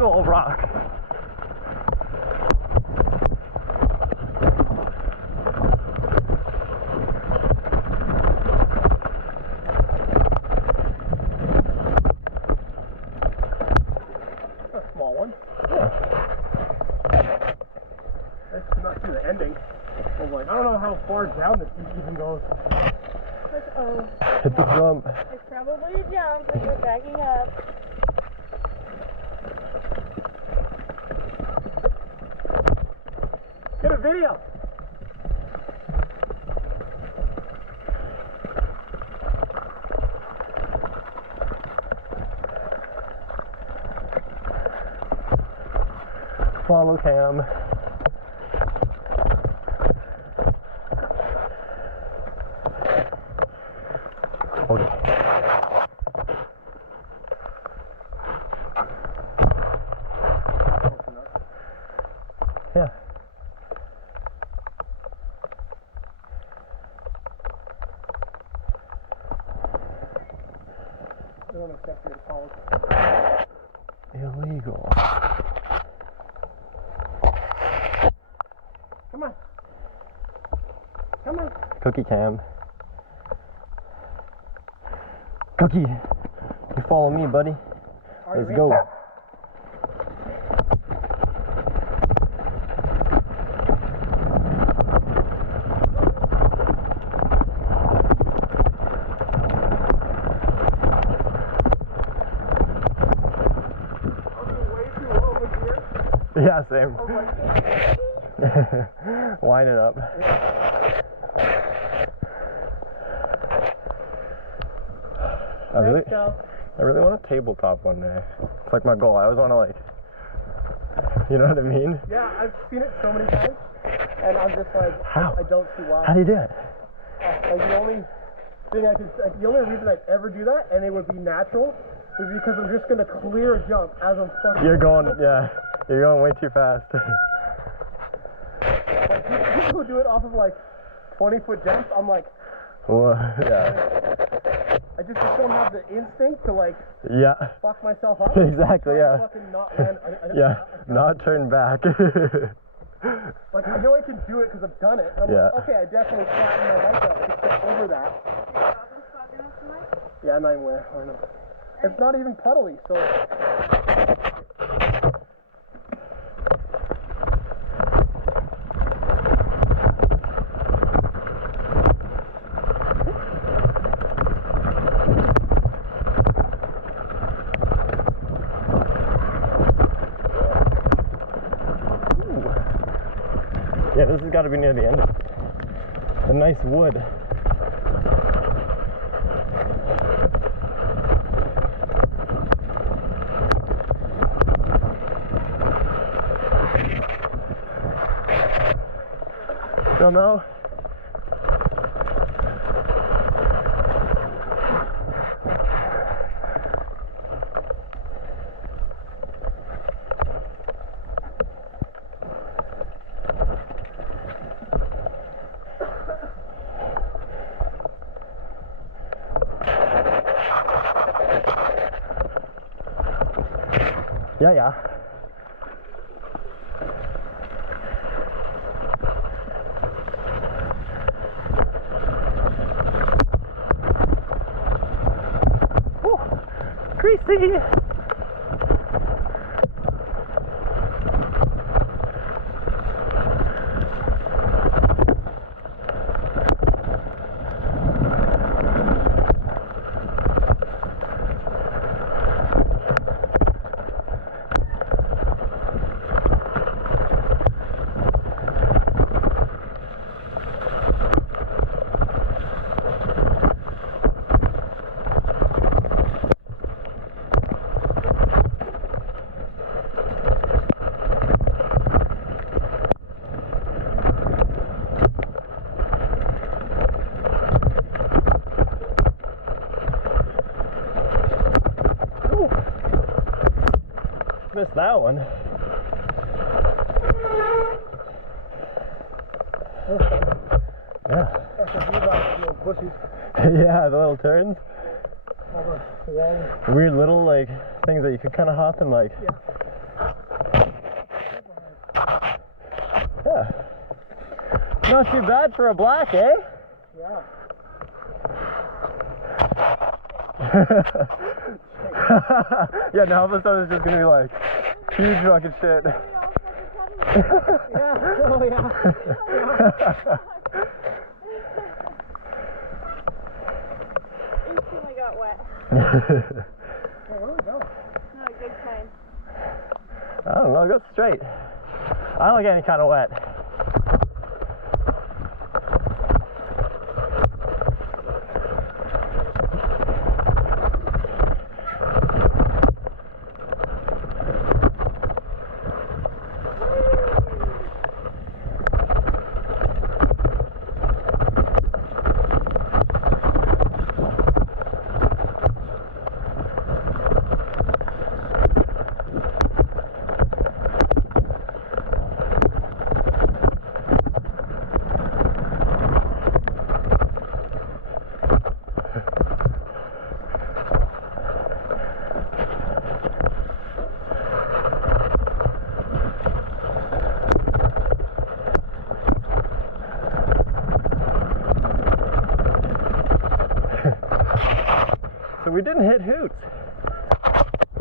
big old rock. A small one. Yeah. I could not see the ending. I was like, I don't know how far down this even goes. Oh. It's a jump. It's probably a jump because we're backing up. Get a video. Follow cam. Okay. Yeah. I don't accept your apology. Illegal. Come on. Come on. Cookie cam. Cookie, you follow me, buddy. Let's go. Yeah, same. Wind it up. I really want a tabletop one day. It's like my goal. I always want to, like, you know what I mean? Yeah, I've seen it so many times, and I'm just like, How? I don't see why. How do you do it? Like the only thing I could, like the only reason I'd ever do that, and it would be natural, is because I'm just gonna clear a jump as I'm fucking. You're going, yeah, you're going way too fast. Like people who do it off of like 20-foot jumps, I'm like, Well, yeah. I just don't have the instinct to like Yeah. fuck myself up. Exactly, yeah. Fucking not land. Yeah, not turn back. Like I know I can do it because I've done it. I'm Yeah. like, okay, I definitely flattened my bike out to get over that. Yeah, I'm not even aware. I know. It's not even puddly, so. Yeah, this has got to be near the end. A nice wood. Still no? Yeah, yeah. Woo! Greasy! Missed that one. Yeah. Yeah, the little turns. Weird little like things that you could kind of hop and like. Yeah. Yeah. Not too bad for a black, eh? Yeah. Yeah, now all of a sudden it's just gonna be like huge fucking shit. Yeah. Oh yeah. Instantly got wet. Hey, where do we go? Not a good time. I don't know, go straight. I don't like any kind of wet. So we didn't hit Hoots.